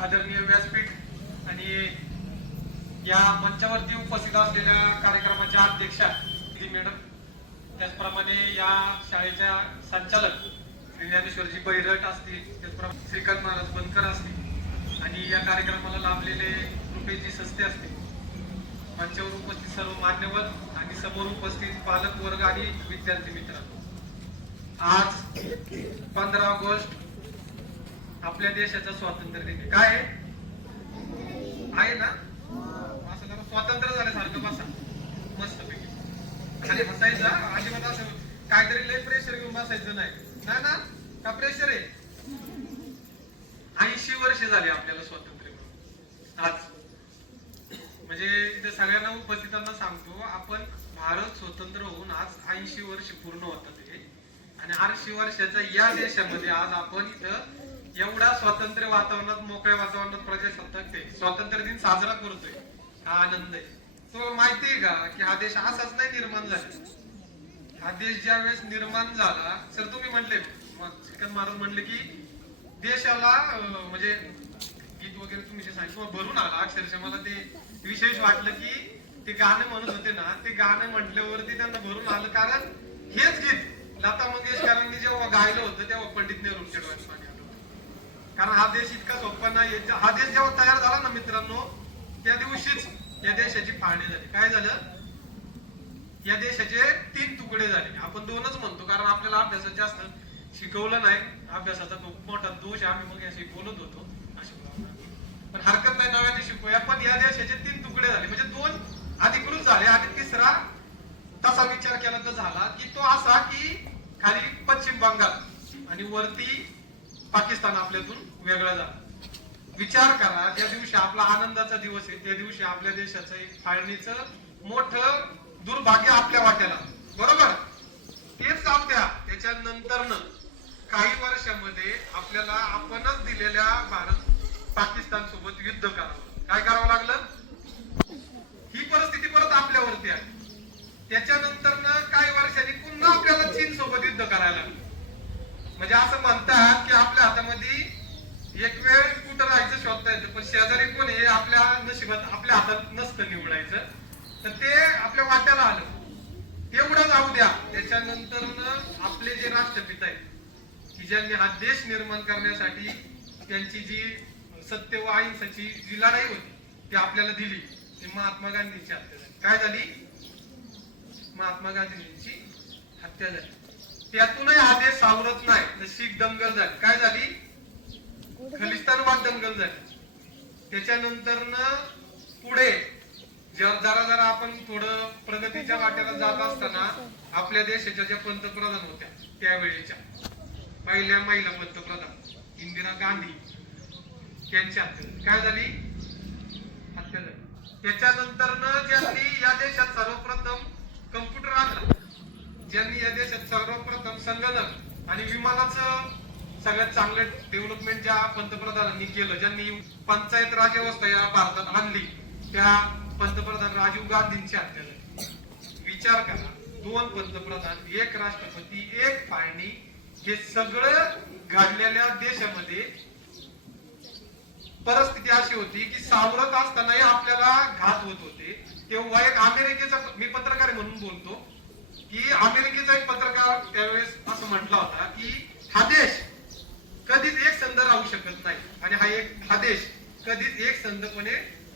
आदरणीय व्यासपीठ आणि या मंचावरती उपस्थित असलेल्या कार्यक्रमाच्या अध्यक्षा मॅडम, त्याचप्रमाणे या शाळेच्या संचालक श्री ज्ञानेश्वरजी बैरट असतील, त्याचप्रमाणे श्रीकांत महाराज बनकर असतील आणि या कार्यक्रमाला लाभलेले रुपेशजी सस्ते असतील, मंचावर उपस्थित सर्व मान्यवर आणि समोर उपस्थित पालक वर्ग आणि विद्यार्थी मित्रांनो, आज 15 ऑगस्ट आपल्या देशाचा स्वातंत्र्य दिन काय आहे ना? असं जरा स्वातंत्र्य झाल्यासारखं बसा मस्त पैकी खाली बसायचं, अजिबात असं काहीतरी लय प्रेशर घेऊन बसायचं नाही ना. का प्रेशर आहे? 80 वर्ष झाली आपल्याला स्वातंत्र्य आज. म्हणजे इथे सगळ्यांना उपस्थितांना सांगतो, आपण भारत स्वतंत्र होऊन आज 80 वर्ष पूर्ण होतात आणि 80 वर्षाच्या या देशामध्ये आज आपण इथं एवढा स्वातंत्र्य वातावरणात, मोकळ्या वातावरणात प्रजासत्ताक ते स्वातंत्र्य दिन साजरा करतोय. हा आनंद आहे. तुम्हाला माहितीये का की हा देश असाच नाही निर्माण झाला. हा देश ज्या वेळेस निर्माण झाला, सर तुम्ही म्हणले श्रीकांत महाराज म्हणले की देशाला म्हणजे गीत वगैरे तुम्ही जे सांगितलं भरून आला. अक्षरशः मला ते विशेष वाटलं की ते गाणं म्हणत होते ना, ते गाणं म्हटल्यावरती त्यांना भरून आलं. कारण हेच गीत लता मंगेशकरांनी जेव्हा गायलं होतं तेव्हा पंडित नेहरूंच्या डोळ्यात पाणी आलं होतं. कारण हा देश इतका सोपा नाही. हा देश जेव्हा तयार झाला ना मित्रांनो, त्या दिवशीच या देशाची फाळणी झाली. काय झालं? या देशाचे 3 तुकडे झाले. आपण 2च म्हणतो कारण आपल्याला अभ्यासात जास्त शिकवलं नाही. अभ्यासाचा खूप मोठा दोष आम्ही मग अशी बोलत होतो, पण हरकत नाही, नव्याने शिकूया. पण या देशाचे 3 तुकडे झाले, म्हणजे 2 अधिकृत झाले आणि तिसरा तसा विचार केला तर झाला की तो असा की खाली पश्चिम बंगाल आणि वरती पाकिस्तान आपल्यातून वेगळा झाला. विचार करा, ज्या दिवशी आपला आनंदाचा दिवस आहे त्या दिवशी आपल्या देशाचं एक फाळणीचं मोठं दुर्भाग्य आपल्या वाट्याला, बरोबर? तेच आपल्या त्याच्यानंतर काही वर्षामध्ये आपल्याला आपणच दिलेल्या भारत पाकिस्तान सोबत युद्ध करावं. काय करावं लागलं? ही परिस्थिती परत आपल्यावरती आली. त्याच्यानंतर काही वर्षांनी पुन्हा आपल्याला चीन सोबत युद्ध करायला लागलं. म्हणजे असं म्हणतात की आपल्या हातामध्ये एक वेळ कुठं राहायचं शोधता येतं, पण शेजारी कोण हे आपल्या नशिबात, आपल्या हातात नसतं निवडायचं. तर ते आपल्या वाट्याला आलं. तेवढं जाऊ द्या. त्याच्यानंतर आपले जे राष्ट्रपिता आहेत की ज्यांनी हा देश निर्माण करण्यासाठी त्यांची जी सत्य व अहिंसाची जी लढाई होती ती आपल्याला दिली, ती महात्मा गांधींची हत्या झाली. काय झाली? महात्मा गांधींची हत्या झाली. त्यातूनही हा देश सावरत नाही. तर शीख दंगल झाली. काय झाली? खलिस्तानवाद दंगल झाली. त्याच्यानंतर पुढे जरा जरा आपण थोडं प्रगतीच्या वाट्याला जात असताना आपल्या देशाच्या ज्या पंतप्रधान होत्या त्यावेळेच्या पहिल्या महिला पंतप्रधान इंदिरा गांधी यांची हत्या काय झाली? हत्या झाली. त्याच्यानंतर ज्यांनी या देशात सर्वप्रथम कम्प्युटर आणला, ज्यांनी या देशात सर्वप्रथम संगणक आणि विमानाचं सगळ्यात चांगलं डेव्हलपमेंट ज्या पंतप्रधानांनी केलं, ज्यांनी पंचायत राज व्यवस्था या भारतात आणली, त्या पंतप्रधान राजीव गांधींची हत्या झाली. विचार करा, 2 पंतप्रधान, 1 राष्ट्रपती, 1 फाळणी, हे सगळं घडलेल्या देशामध्ये परिस्थिती अशी होती की सावरत असतानाही आपल्याला घात होत होते. तेव्हा एक अमेरिकेचा, मी पत्रकार म्हणून बोलतो, की अमेरिकेचा एक पत्रकार त्यावेळेस असं म्हटला होता की हा देश कधीच एक संध राहू शकत नाही आणि हा देश कधीच एक संधपणे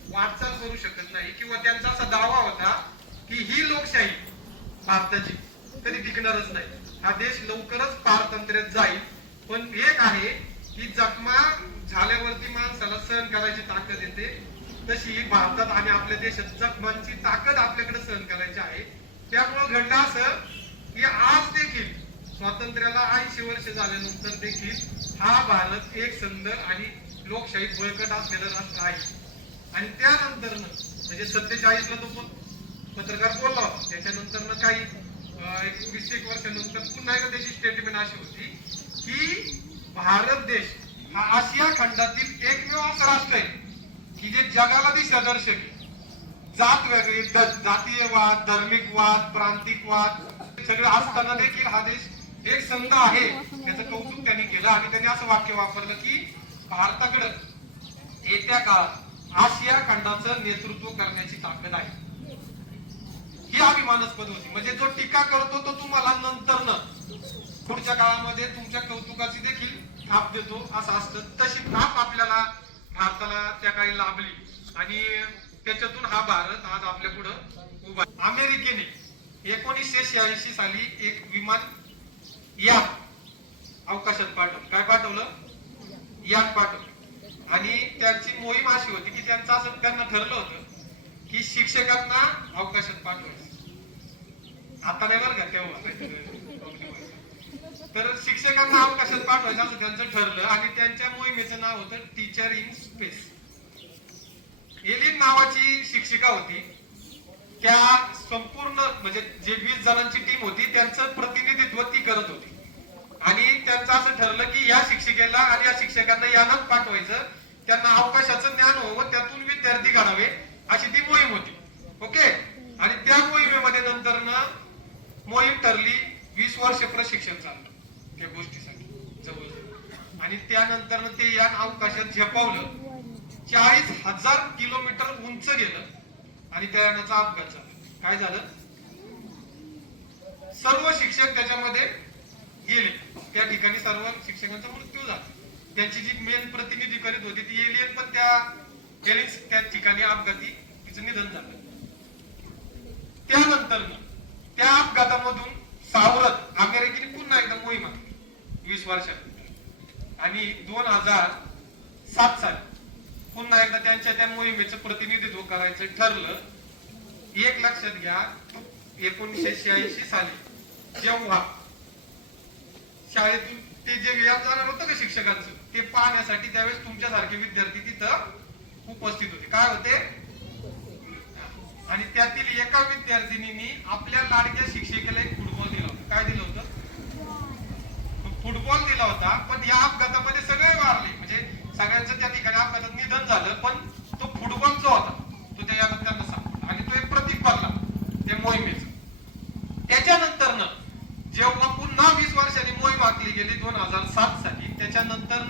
वाटचाल करू शकत नाही. किंवा त्यांचा असा दावा होता की ही लोकशाही भारताची कधी टिकणारच नाही. हा देश लवकरच पारतंत्र्यात जाईल. पण एक आहे की जखमा झाल्यावरती माणसाला सहन करायची ताकद येते, तशी भारतात आणि आपल्या देशात जखमांची ताकद आपल्याकडे सहन करायची आहे. त्यामुळे घडलं असं की आज देखील स्वातंत्र्याला 80 वर्ष झाल्यानंतर देखील हा भारत एक संध आणि लोकशाही बळकट असलेलं राष्ट्र आहे. आणि त्यानंतर म्हणजे 47ला तो पत्रकार बोलला होता. त्याच्यानंतर काही 20 वर्षानंतर पुन्हा एकदा त्याची स्टेटमेंट अशी होती की भारत देश हा आशिया खंडातील एकमेव असं राष्ट्र आहे की जे जगाला दिशादर्शक आहे. जात वेगळी, जातीयवाद, धार्मिकवाद, प्रांतिकवाद सगळं असताना देखील हा देश एक संघ आहे. त्याचं कौतुक त्यांनी केलं आणि त्यांनी असं वाक्य वापरलं की भारताकडं येत्या काळात आशिया खंडाचं नेतृत्व करण्याची ताकद आहे. ही अभिमानास्पद होती. म्हणजे जो टीका करतो तो तुम्हाला नंतर पुढच्या काळामध्ये तुमच्या कौतुकाची देखील थाप देतो असं असतं. तशी थाप आपल्याला भारताला त्या काळी लाभली आणि त्याच्यातून हा भारत आज आपल्या पुढे उभा. अमेरिकेने 1986 साली एक विमान यान अवकाशात पाठवलं. काय पाठवलं? यान पाठवलं. आणि त्यांची मोहीम अशी होती की असं त्यांना ठरलं होतं की शिक्षकांना अवकाशात पाठवायचं. आता नाही बरं का, तेव्हा. तर शिक्षकांना अवकाशात पाठवायचं असं त्यांचं ठरलं आणि त्यांच्या मोहिमेचं नाव होतं टीचर इन स्पेस. एलिन नावाची शिक्षिका होती. त्या संपूर्ण म्हणजे जे 20 जणांची टीम होती त्यांचं प्रतिनिधित्व ती करत होती. आणि त्यांचं असं ठरलं की या शिक्षिकेला आणि या शिक्षकांना यानात पाठवायचं, त्यांना अवकाशाचं ज्ञान व्हावं, त्यातून विद्यार्थी घडावे अशी ती मोहीम होती. ओके. आणि त्या मोहिमेमध्ये नंतर मोहीम ठरली 20 वर्ष प्रशिक्षण चाललं त्या गोष्टीसाठी जवळ. आणि त्यानंतर ते यान अवकाशात झेपावलं. 40,000 किलोमीटर उंच गेलं आणि त्या यानाचा अपघात झाला. काय झालं? सर्व शिक्षक त्याच्यामध्ये गेले. त्या ठिकाणी सर्व शिक्षकांचा मृत्यू झाला. त्यांची जी मेन प्रतिनिधी करीत होती ती एलियन पण त्या ठिकाणी अपघाती तिचं निधन झालं. त्यानंतर त्या अपघातामधून सावरत अमेरिकेने पुन्हा एकदा मोहीम आखली 20 वर्षानंतर. आणि 2007 साली पुन्हा एकदा त्या मोहिमेचं प्रतिनिधित्व करायचं ठरलं. एक लक्षात घ्या, 1986 साली जेव्हा शाळेतून ते जे व्याप जाणार होतं का शिक्षकांचं, ते पाहण्यासाठी त्यावेळेस तुमच्यासारखे विद्यार्थी तिथं उपस्थित होते. काय होते? आणि त्यातील एका विद्यार्थिनींनी आपल्या लाडक्या शिक्षिकेला एक फुटबॉल दिला होता. काय दिलं होतं? फुटबॉल दिला होता. पण या अपघातामध्ये सगळे वारले, म्हणजे सगळ्यांचं त्या ठिकाणी अपघातात निधन झालं. पण तो फुटबॉल जो होता तो त्या यानं त्यांना सापडला आणि तो एक प्रतीक बनला त्या मोहिमेचं. त्याच्यानंतर जेव्हा पुन्हा 20 वर्षांनी मोहीम आखली गेली 2007 साली, त्याच्यानंतर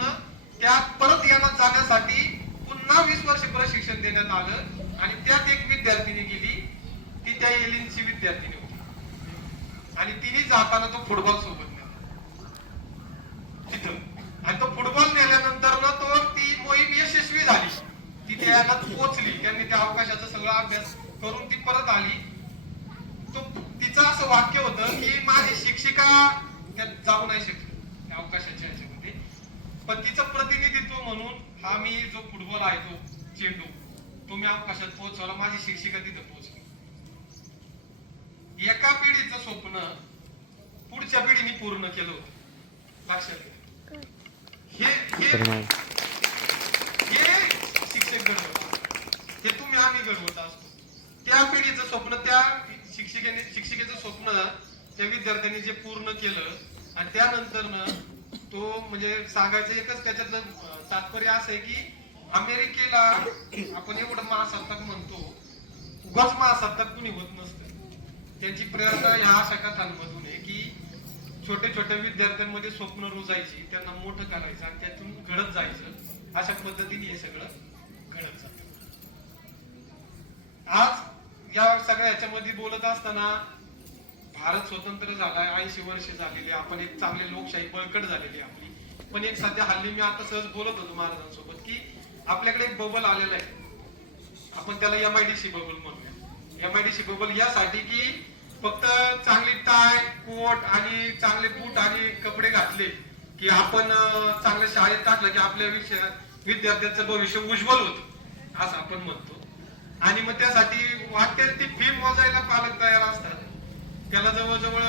त्या परत यानात जाण्यासाठी पुन्हा 20 वर्ष प्रशिक्षण देण्यात आलं. आणि त्यात एक विद्यार्थिनी गेली, ती त्या एलिनची विद्यार्थिनी होती. आणि तिने जाताना तो फुटबॉल सोबत नेला तिथं. आणि तो फुटबॉल नेल्यानंतर ती मोहीम यशस्वी झाली. ती त्या यानात पोहोचली. त्यांनी त्या अवकाशाचा सगळा अभ्यास करून ती परत आली. तिचं असं वाक्य होतं की माझी शिक्षिका त्यात जाऊ नाही शकली त्या अवकाशाच्या ह्याच्यामध्ये, पण तिचं प्रतिनिधित्व म्हणून हा मी जो फुटबॉल आहे तो चेंडू तो मी अवकाशात पोहोचवला. माझी शिक्षिका तिथं पोहोचली. एका पिढीचं स्वप्न पुढच्या पिढीने पूर्ण केलं होतं. लक्षात घ्या. हे शिक्षक घडवतात, हे तुम्ही आम्ही घडवत असतो. त्या पिढीचं स्वप्न त्या शिक्षिकेचं स्वप्न त्या विद्यार्थ्यांनी जे पूर्ण केलं. आणि त्यानंतर तो म्हणजे सांगायचं एकच त्याच्यातलं तात्पर्य असं आहे की अमेरिकेला आपण एवढं महासत्ताक म्हणतो, उगाच महासत्ताक कुणी होत नसतं. त्यांची प्रेरणा ह्या अशा कथांमधून आहे की छोट्या छोट्या विद्यार्थ्यांमध्ये स्वप्न रुजायची, त्यांना मोठं करायचं आणि त्यातून घडत जायचं. अशा पद्धतीने हे सगळं घडत जातं. आज या सगळ्या ह्याच्यामध्ये बोलत असताना भारत स्वतंत्र झालाय, 80 वर्ष झालेली, आपण एक चांगली लोकशाही बळकट झालेली आपली. पण एक सध्या हल्ली मी आता सहज बोलत होतो महाराजांसोबत की आपल्याकडे एक बबल आलेला आहे. आपण त्याला MIDC बबल म्हणूया. MIDC बबल यासाठी की फक्त चांगली टाय कोट आणि चांगले बूट आणि कपडे घातले की आपण चांगल्या शाळेत टाकलं की आपल्या विद्यार्थ्यांचं भविष्य उज्ज्वल होतं असं आपण म्हणतो. आणि मग त्यासाठी वाटेल ती फी मोजायला पालक तयार असतात. त्याला जवळजवळ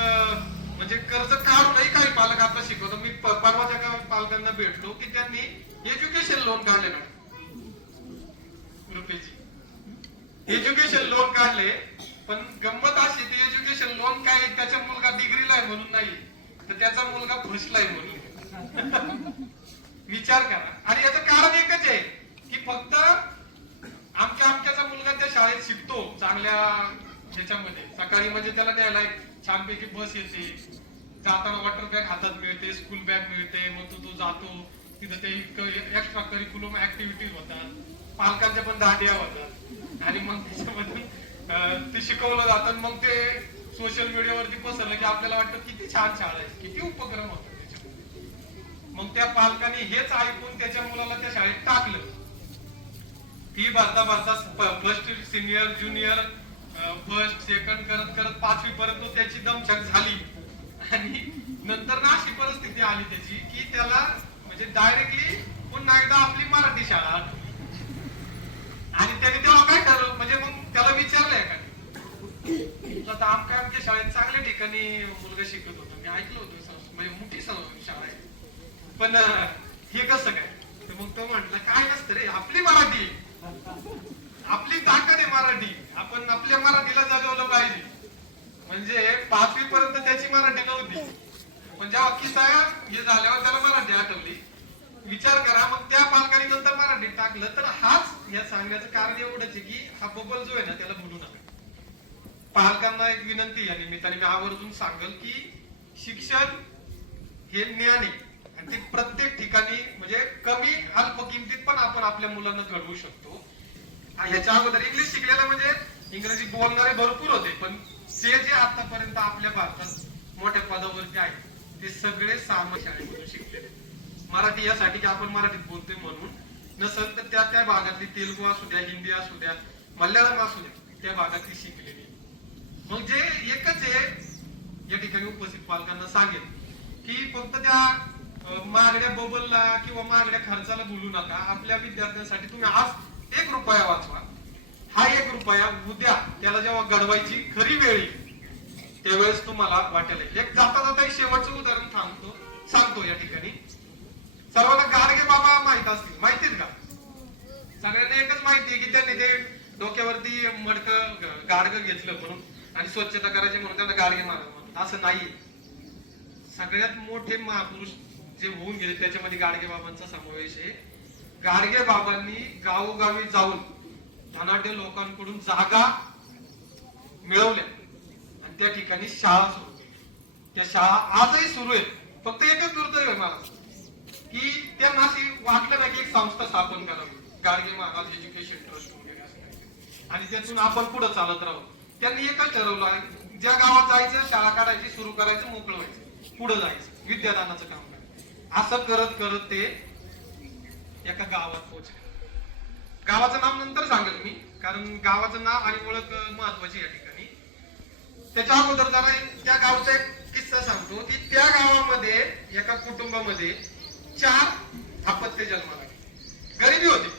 म्हणजे कर्ज काढूनही काही पालक आता शिकवतो. मी परवाच्या काही पालकांना भेटलो की त्यांनी एज्युकेशन लोन काढले रुपयाची एज्युकेशन लोन काढले. पण गंमत अशी ते एज्युकेशन लोन काय त्याचा मुलगा डिग्रीला आहे म्हणून नाही, तर त्याचा मुलगा फर्स्टला आहे म्हणून. विचार करा. आणि याचं कारण एकच आहे की फक्त आमच्याचा मुलगा त्या शाळेत शिकतो चांगल्या ह्याच्यामध्ये. सकाळी म्हणजे त्याला न्यायला छानपैकी बस येते, जाताना वॉटर बॅग हातात मिळते, स्कूल बॅग मिळते, मग तो जातो तिथं ते एक्स्ट्रा करिक्युलम ऍक्टिव्हिटीज होतात, पालकांच्या पण दांड्या होतात आणि मग त्याच्यामधून ते शिकवलं जातं. मग ते सोशल मीडियावरती पसरलं की आपल्याला वाटतं किती छान शाळा आहे, किती उपक्रम होतात त्याच्यामध्ये. मग त्या पालकांनी हेच ऐकून त्याच्या मुलाला त्या शाळेत टाकलं. फी भरता भरता first senior junior first second करत करत 5वी पर्यंत त्याची दमछाक झाली आणि नंतर ना अशी परिस्थिती आली त्याची की त्याला म्हणजे डायरेक्टली पुन्हा एकदा आपली मराठी शाळा आठवली. आणि त्याने तेव्हा काय ठरवलं, म्हणजे मग त्याला विचारलंय का आता आमच्या शाळेत चांगल्या ठिकाणी मुलगा शिकत होता, मी ऐकलं होतं म्हणजे मोठी शाळा आहे, पण हे कसं काय. तर मग तो म्हटलं काय नसतं रे, आपली मराठी, आपली ताकद आहे मराठी, आपण आपल्या मराठीला जगवलं पाहिजे. म्हणजे 5वी पर्यंत त्याची मराठी नव्हती, पण जेव्हा किस्सा हे झाल्यावर त्याला मराठी आठवली. विचार करा, मग त्या पालकांनी नंतर मराठीत टाकलं. तर हाच या सांगण्याचं कारण एवढंच आहे की हा बबल जो आहे ना त्याला भुलू नका. पालकांना एक विनंती या निमित्ताने मी आवर्जून सांगेल की शिक्षण हे ज्ञान आहे आणि ते प्रत्येक ठिकाणी म्हणजे कमी अल्प किमतीत पण आपण आपल्या मुलांना घडवू शकतो. ह्याच्या अगोदर इंग्लिश शिकलेला म्हणजे इंग्रजी बोलणारे भरपूर होते, पण ते जे आतापर्यंत आपल्या भारतात मोठ्या पदावरती आहेत ते सगळे सामान्य शाळेमधून शिकलेले. मराठी यासाठी की आपण मराठीत बोलतोय म्हणून नसेल तर त्या त्या भागातली तेलुगू असू द्या, हिंदी असू द्या, मल्याळम असू द्या, त्या भागातली शिकलेली. मग जे एकच आहे या ठिकाणी उपस्थित पालकांना सांगेल की फक्त त्या महागड्या बबलला किंवा महागड्या खर्चाला बोलू नका. आपल्या विद्यार्थ्यांसाठी तुम्ही आज 1 रुपया वाचवा. हा 1 रुपया उद्या त्याला जेव्हा घडवायची खरी वेळ येईल त्यावेळेस तुम्हाला वाटेल. एक जाता जाता एक शेवटचं उदाहरण सांगतो या ठिकाणी. सर्वांना गाडगे बाबा माहित असतील, माहितीत का? सगळ्यांना एकच माहिती आहे की त्यांनी ते डोक्यावरती मडकं गाडगं घेतलं म्हणून आणि स्वच्छता करायची म्हणून त्यांना गाडगे महाराज म्हणून. असं नाही. सगळ्यात मोठे महापुरुष जे होऊन गेले त्याच्यामध्ये गाडगे बाबांचा समावेश आहे. गाडगे बाबांनी गावोगावी जाऊन धनाढ्य लोकांकडून जागा मिळवल्या आणि त्या ठिकाणी शाळा सुरू केली. त्या शाळा आजही सुरू आहेत. फक्त एकच दुर्दैव आहे मला की त्यांना अशी वाटलं ना की एक संस्था स्थापन करावी, गाडगे महाराज एज्युकेशन ट्रस्ट वगैरे असं, आणि त्यातून आपण पुढे चालत राहू. त्यांनी एकच ठरवलं, ज्या गावात जायचं शाळा काढायची, सुरू करायचं, मोकळं व्हायचं, पुढे जायचं, विद्यादानाचं काम करायचं. असं करत करत ते एका गावात पोहोचले. गावाचं नाव नंतर सांगेल मी, कारण गावाचं नाव आणि ओळख महत्वाची या ठिकाणी. त्याच्या अगोदर जरा त्या गावचा एक किस्सा सांगतो की त्या गावामध्ये एका कुटुंबामध्ये 4 अपत्य जन्माला आले. गरिबी होती.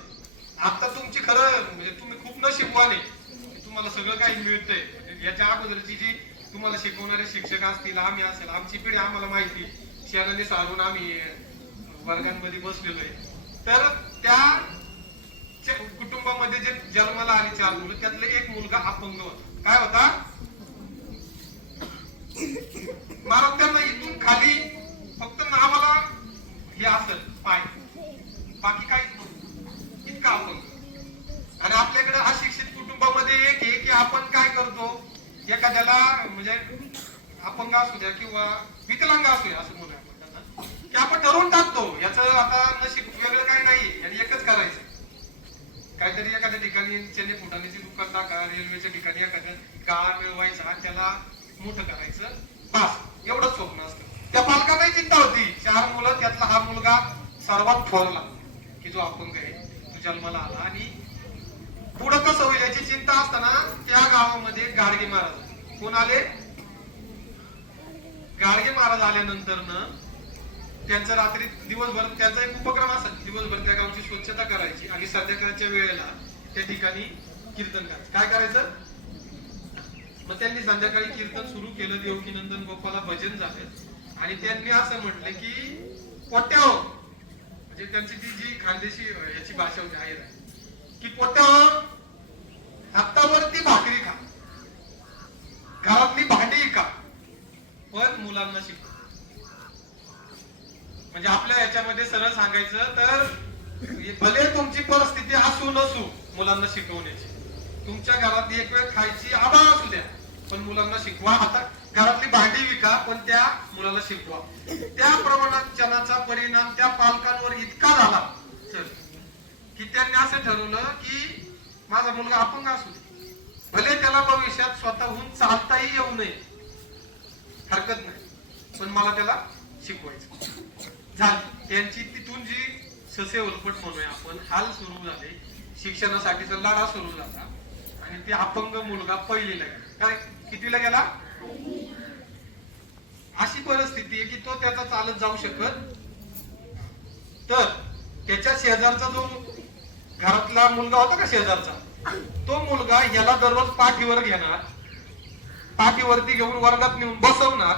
आता तुमची खरं म्हणजे तुम्ही खूप नशीबवान आहे, तुम्हाला सगळं काही मिळतंय. याच्या अगोदरची जी तुम्हाला शिकवणारे शिक्षक असतील, आम्ही असेल, आमची पिढी आम्हाला माहिती, शेणाने सारून आम्ही वर्गांमध्ये बसलेलो आहे. तर त्या कुटुंबामध्ये जे जन्माला आली 4 मुलं, त्यातले एक मुलगा अपंग होता. काय होता? महाराज त्यांना इथून खाली फक्त नावाला हे असेल पाय, बाकी काहीच नव्हतं, इतका अपंग. आणि आपल्याकडे अशिक्षित कुटुंबामध्ये एक आहे की आपण काय करतो, एखाद्याला म्हणजे अपंग असू द्या किंवा विकलांग असू द्या असं म्हणूया आपण त्यांना, की आपण ठरवून टाकतो याचं आता नशीब वेगळं काही नाही आणि एकच करायचं. काहीतरी एखाद्या ठिकाणी चेन्नई फुटाण्याची दुकान टाका, रेल्वेच्या ठिकाणी एखाद्या गाळा मिळवायचा, त्याला मोठं करायचं, बस एवढंच स्वप्न असतं. त्या पालकांनाही चिंता होती. 4 मुलं, त्यातला हा मुलगा सर्वात थोरला की जो अपंग आहे, तो जन्माला आला. आणि पुढं कसं होईल याची चिंता असताना त्या गावामध्ये गाडगे महाराज कोण आले? गाडगे महाराज आल्यानंतर त्यांचं रात्री दिवसभर त्यांचा एक उपक्रम असा, दिवसभर त्या गावची स्वच्छता करायची आणि संध्याकाळच्या वेळेला त्या ठिकाणी कीर्तन करायचं. काय करायचं? मग त्यांनी संध्याकाळी कीर्तन सुरू केलं. देवकी नंदन गोपाला भजन झाले आणि त्यांनी असं म्हटलं की पोट्याहो, म्हणजे त्यांची ती जी खानदेशी याची भाषा होती आहे की पोट्याहो, हातावरती भाकरी खा, घरातली भांडी खा, पण मुलांना शिकव. म्हणजे आपल्या याच्यामध्ये सरळ सांगायचं तर भले तुमची परिस्थिती असू नसू मुलांना शिकवण्याची, तुमच्या घरात एक वेळ खायची आभा असू द्या, पण मुलांना शिकवा. आता घरातली भांडी विका पण त्या मुलाला शिकवा. त्या प्रवचनाचा परिणाम त्या पालकांवर इतका झाला सर की त्यांनी असं ठरवलं की माझा मुलगा अपंग असू दे, भले त्याला भविष्यात स्वतःहून चालताही येऊ नये, हरकत नाही, पण मला त्याला शिकवायचं. झाली त्यांची तिथून जी ससे उलपट म्हणूया आपण हाल सुरू झाले, शिक्षणासाठीचा लढा सुरू झाला आणि ते अपंग मुलगा पहिलीला गेला. काय कितीला गेला? अशी परिस्थिती आहे की तो त्याचा चालत जाऊ शकत, तर त्याच्या शेजारचा जो घरातला मुलगा होता का शेजारचा, तो मुलगा याला दररोज पाठीवर घेणार, पाठीवरती घेऊन वर्गात नेऊन बसवणार,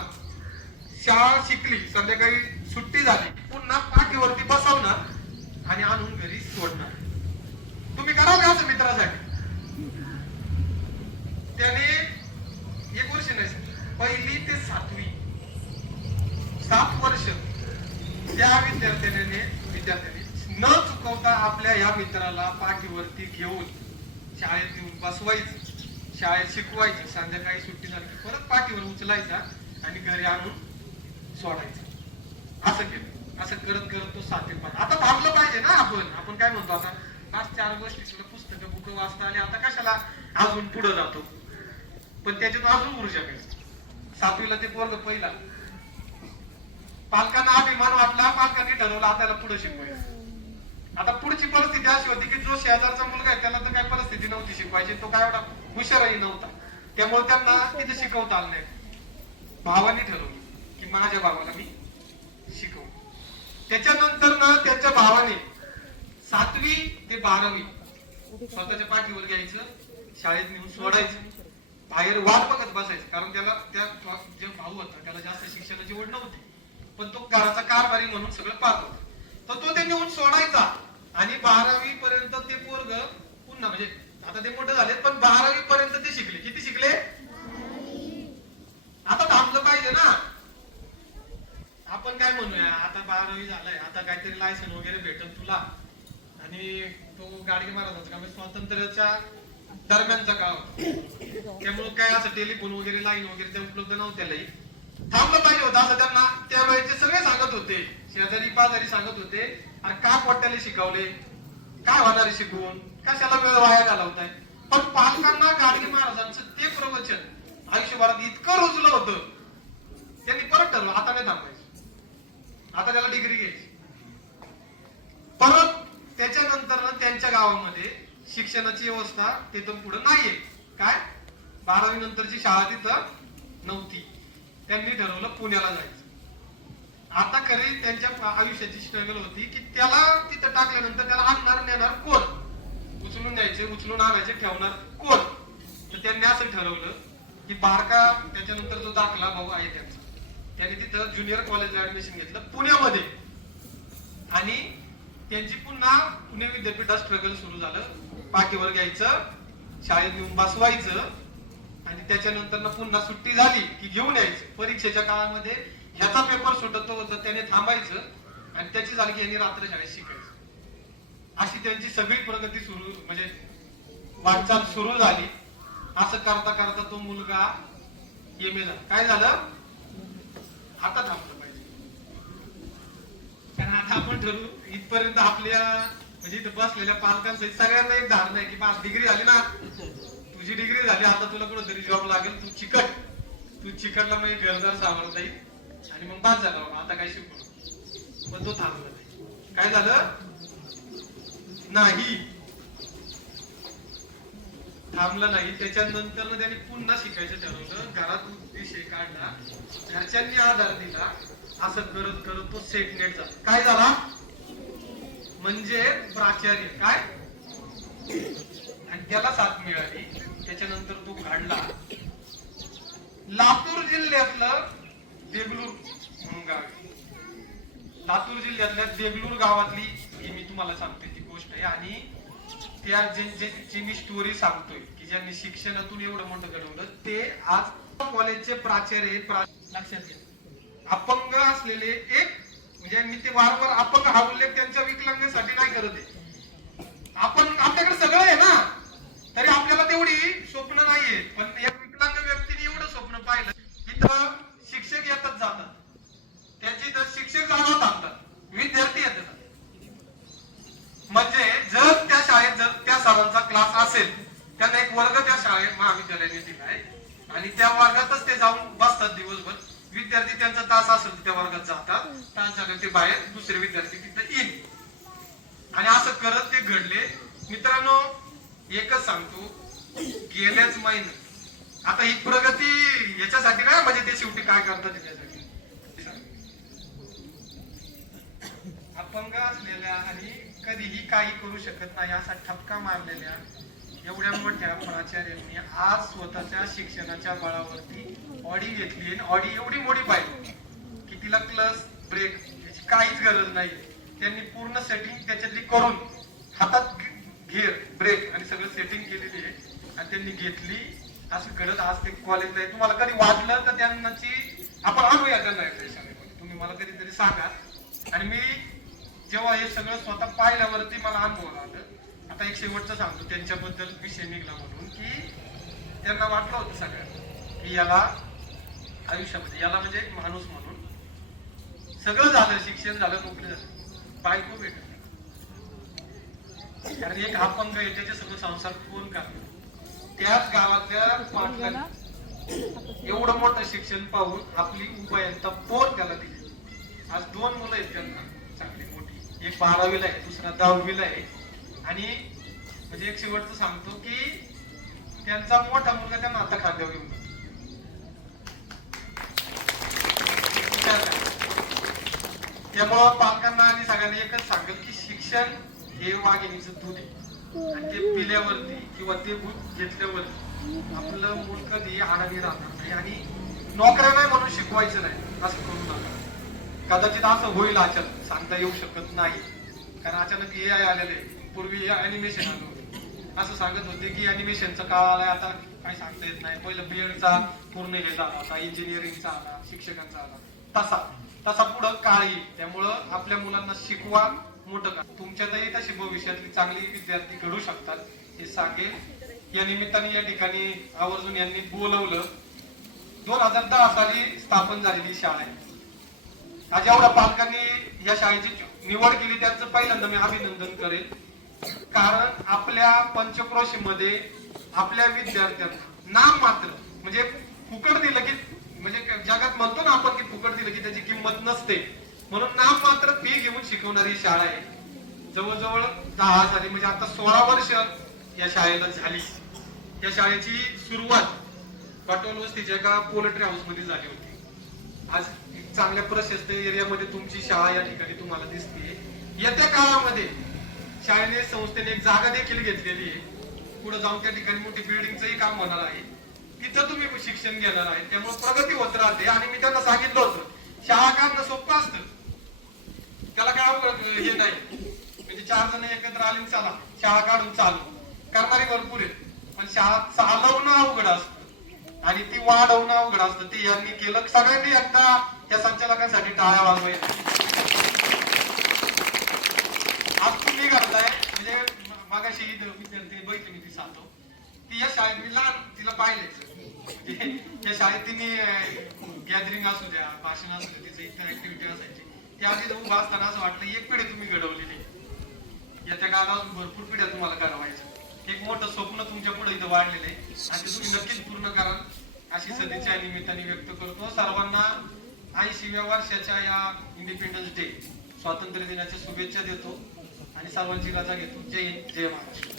शाळा शिकली, संध्याकाळी सुट्टी झाली, पुन्हा पाठीवरती बसवणार आणि आणून घरी सोडणार. तुम्ही कराल का असं मित्रासाठी? त्याने 1 वर्ष नाही, 1ली ते 7वी 7 वर्ष त्या विद्यार्थ्याने न चुकवता आपल्या या मित्राला पाठीवरती घेऊन शाळेत येऊन बसवायचं, शाळेत शिकवायचं, संध्याकाळी सुट्टी झाली परत पाठीवर उचलायचा आणि घरी आणून सोडायचं. असं केलं. असं करत करत तो 7वी पास. आता थांबलं पाहिजे ना आपण काय म्हणतो, आता 5-4 गोष्टी सुद्धा पुस्तकं बुक वाचता आली, आता कशाला अजून पुढे जातो, पण त्याच्यातून अजून ऊर्जा मिळते. 7वीला ते पोरग पहिला, पालकांना अभिमान वाटला, पालकांनी ठरवलं आता त्याला पुढे शिकवायचं. आता पुढची परिस्थिती अशी होती की जो शेजारचा मुलगा आहे त्याला तर काही परिस्थिती नव्हती शिकवायची, तो काय एवढा हुशारही नव्हता, त्यामुळे त्यांना तिथे शिकवता आलं नाही. भावाने ठरवलं की माझ्या भावाला मी शिकवू. त्याच्यानंतर ना त्यांच्या भावाने 7वी ते 12वी स्वतःच्या पाठीवर घ्यायचं, शाळेत नेऊन सोडायचं, बाहेर वाट बघत बसायचं, कारण त्याला त्या जे भाऊ होता त्याला जास्त शिक्षणाची ओढ नव्हती, पण तो घराचा कारभारी म्हणून सगळं पाहत होता. तर तो ते नेऊन सोडायचा आणि 12वी पर्यंत ते पोरग पुन्हा, म्हणजे आता ते मोठे झाले पण 12वी पर्यंत ते शिकले. किती शिकले? आता थांबलं पाहिजे ना. आपण काय म्हणूया, आता 12वी झालंय, आता काहीतरी लायसन वगैरे भेटल तुला, आणि तो गाडगे महाराजांचा का स्वातंत्र्याच्या दरम्यानचा काळ होता, त्यामुळे काय असं टेलिफोन वगैरे लाईन वगैरे ते उपलब्ध नव्हत्यालाही. थांबलं पाहिजे होतं असं त्यांना त्यावेळेचे सगळे सांगत होते, शेजारी पाजारी सांगत होते, आणि का पोट्याला शिकवले, काय होणारे शिकवून, कशाला वेळ वाया घालवताय. पण पालकांना गाडगे महाराजांचं ते प्रवचन आयुष्यभरात इतकं रुजलं होतं, त्यांनी परत ठरवलं आता नाही थांबायचं, आता त्याला डिग्री घ्यायची. परत त्याच्यानंतर त्यांच्या गावामध्ये शिक्षणाची व्यवस्था तिथून पुढे नाहीये. काय 12वी नंतरची शाळा तिथं नव्हती. त्यांनी ठरवलं पुण्याला जायचं. आता खरी त्यांच्या आयुष्याची स्ट्रगल होती की त्याला तिथं टाकल्यानंतर त्याला आणणार नेणार कोण, उचलून न्यायचे, उचलून आणायचे, ठेवणार कोण. तर त्यांनी असं ठरवलं की बारका त्याच्यानंतर जो दाखला भाऊ आहे त्यांचा, त्यांनी तिथं ज्युनियर कॉलेजला ऍडमिशन घेतलं पुण्यामध्ये, आणि त्यांची पुन्हा पुणे विद्यापीठात स्ट्रगल सुरू झालं. पाठीवर घ्यायचं, शाळेत येऊन बसवायचं, आणि त्याच्यानंतर पुन्हा सुट्टी झाली की घेऊन यायचं. परीक्षेच्या काळामध्ये ह्याचा पेपर सुटत होता त्याने थांबायचं, आणि त्याची झाली की यांनी रात्र शाळेत शिकायचं. अशी त्यांची सगळी प्रगती सुरू, म्हणजे वाटचाल सुरू झाली. असं करता करता तो मुलगा MA झाला. काय झालं? आता थांबलं पाहिजे, कारण आता आपण ठरवू इथपर्यंत आपल्या म्हणजे इथं बसलेल्या पालकांसहित सगळ्यांना एक धारणा आहे की बा डिग्री झाली ना, तुझी डिग्री झाली, आता तुला कुठेतरी जॉब लागेल, तू चिकटला म्हणजे घरदार सांभाळता येईल आणि मग बाद झाला बाबा आता काय शिकू. पण तो थांबला नाही. काय झालं? नाही थांबलं नाही. त्याच्यानंतर त्याने पुन्हा शिकायचं ठरवलं, घरात विषय काढला, घरच्यांनी आधार दिला, असं करत करत तो सेटनेट झाला. काय झाला? म्हणजे प्राचार्य. काय? आणि त्याला साथ मिळाली. त्याच्यानंतर तो काढला लातूर जिल्ह्यातलं देगलूर म्हणून गाव. लातूर जिल्ह्यातल्या देगलूर गावातली ही मी तुम्हाला सांगतोय ती गोष्ट आहे, आणि त्या जी मी स्टोरी सांगतोय की ज्यांनी शिक्षणातून एवढं मोठं घडवलं, ते आज कॉलेजचे प्राचार्य. लक्षात घ्या, अपंग असलेले एक, म्हणजे मी ते वारंवार अपंग हा उल्लेख त्यांच्या विकलांगतेसाठी नाही करत आहे. आपण आपल्याकडे सगळं आहे ना, तरी आपल्याला तेवढी स्वप्न नाहीये, पण एक विकलांग व्यक्तीने मित्रांनो पाहिलं इथं शिक्षक येतात जातात, त्याची तर शिक्षक जाणार थांबतात, विद्यार्थी येतात. म्हणजे जर त्या शाळेत जर त्या सरांचा क्लास असेल, त्यांना एक वर्ग त्या शाळेत महाविद्यालयाने दिलाय आणि त्या वर्गातच ते जाऊन बसतात दिवसभर. विद्यार्थी त्यांचा तास असेल त्या वर्गात जातात, तास झाले ते बाहेर दुसरे विद्यार्थी तिथं येईल. आणि असं करत ते घडले. मित्रांनो एकच सांगतो, गेल्याच महिन्यात आता ही प्रगती याच्यासाठी काय, म्हणजे ते शेवटी काय करतात त्याच्यासाठी अपंग असलेल्या आणि कधीही काही करू शकत नाही असा ठपका मारलेल्या एवढ्या मोठ्या प्राचार्यांनी आज स्वतःच्या शिक्षणाच्या बळावरती ऑडी घेतली आणि ऑडी एवढी मोठी पाहिजे की तिला क्लच ब्रेक याची काहीच गरज नाही. त्यांनी पूर्ण सेटिंग त्याच्यातली करून हातात घेर ब्रेक आणि सगळं सेटिंग केलेली आहे आणि त्यांनी घेतली. असं करत आज ते कॉलेजला आहे. तुम्हाला कधी वाटलं तर त्यांची आपण आणूया त्यांना शाळेमध्ये, तुम्ही मला कधीतरी सांगा. आणि मी जेव्हा हे सगळं स्वतः पाहिल्यावरती मला अनुभव आलं. आता एक शेवटचं सांगतो त्यांच्याबद्दल विषय निघला म्हणून, की त्यांना वाटलं होतं सगळ्यांना की याला आयुष्यामध्ये याला म्हणजे माणूस म्हणून सगळं झालं, शिक्षण झालं, नोकरी झाली, बायको भेटली. कारण एक अपंग आहे त्याचे सगळं संसार कोण करणार. त्याच गावातल्या पालकांनी एवढं मोठं शिक्षण पाहून आपली उपायंता पोर त्याला दिली. आज 2 मुलं आहेत त्यांना चांगली मोठी, एक 12वीला आहे, दुसरा 10वीला आहे. आणि म्हणजे एक शेवटचं सांगतो की त्यांचा मोठा मुलगा त्यांना आता खांद्यावर घेऊन त्यामुळं पालकांना आणि सगळ्यांना एकच सांगेल की शिक्षण हे वाघिणीचं दूध आहे आणि ते पिल्यावरती किंवा ते दूध घेतल्यावरती आपलं मूल कधी आनंदी राहणार नाही. आणि नोकऱ्या नाही म्हणून शिकवायचं नाही असं करू नका. कदाचित असं होईल, अचानक सांगता येऊ शकत नाही. कारण अचानक AI आलेलं आहे. पूर्वी अॅनिमेशन आलं होतं, असं सांगत होते की अॅनिमेशनचा काळ आलाय, आता काही सांगता येत नाही. पहिलं BEdचा पूर्ण हे झाला, आता इंजिनिअरिंगचा आला, शिक्षकांचा आला, तसा पुढं काळ येईल. त्यामुळं आपल्या मुलांना शिकवा, मोठं का. तुमच्यातही तशी भविष्यातली चांगली विद्यार्थी घडू शकतात हे सांगेल. या निमित्ताने या ठिकाणी आवर्जून यांनी बोलवलं. 2010 साली स्थापन झालेली शाळा आहे. आज एवढ्या पालकांनी या शाळेची निवड केली, त्यांचं पहिल्यांदा मी अभिनंदन करेल. कारण आपल्या पंचक्रोशीमध्ये आपल्या विद्यार्थ्यांना नाम मात्र म्हणजे फुकट दिलं की, म्हणजे जगात म्हणतो ना आपण की फुकट दिलं की त्याची किंमत नसते, म्हणून नाम मात्र फी घेऊन शिकवणारी शाळा आहे. जवळजवळ 10 साली म्हणजे आता 16 वर्ष या शाळेला झाली. या शाळेची सुरुवात पाटोल वस्तीच्या एका पोल्ट्री हाऊस मध्ये झाली होती. आज चांगल्या प्रशस्त एरियामध्ये तुमची शाळा या ठिकाणी तुम्हाला दिसते. येत्या काळामध्ये शाळेने संस्थेने एक जागा देखील घेतलेली आहे. पुढे जाऊन त्या ठिकाणी मोठी बिल्डिंगचंही काम होणार आहे, तिथं तुम्ही शिक्षण घेणार आहे. त्यामुळे प्रगती होत राहते. आणि मी त्यांना सांगितलं होतं शाळा काढणं सोपं असतं, त्याला काय अवघड हे नाही. म्हणजे 4 जण एकत्र आले चला शाळा काढून चालू करणारी भरपूर आहेत, पण शाळा चालवणं अवघड असतं आणि ती वाढवणं अवघड असतं. ते यांनी केलं. सगळ्यांनी एकदा या संचालकांसाठी टाळ्या वाजवायच्या. आज तुम्ही करताय म्हणजे मागाशी विद्यार्थी बैठकी मी ती सांगतो, ती या शाळेत मी लहान तिला पाहिलेच. म्हणजे या शाळेत तिने गॅदरिंग असू द्या, भाषण असू द्या, तिची इतर ऍक्टिव्हिटी असायची. त्या आधी उभा असताना असं वाटलं एक पिढी तुम्ही घडवलेली, याच्या काळात भरपूर पिढ्या तुम्हाला घडवायचं. एक मोठं स्वप्न तुमच्या पुढे इथं वाढलेलं आहे आणि ते तुम्ही नक्कीच पूर्ण करा अशी सदिच्छा निमित्ताने व्यक्त करतो. सर्वांना 80व्या वर्षाच्या या इंडिपेंडन्स डे स्वातंत्र्य दिनाच्या शुभेच्छा देतो आणि सर्वांची रजा घेतो. जय हिंद, जय महाराष्ट्र.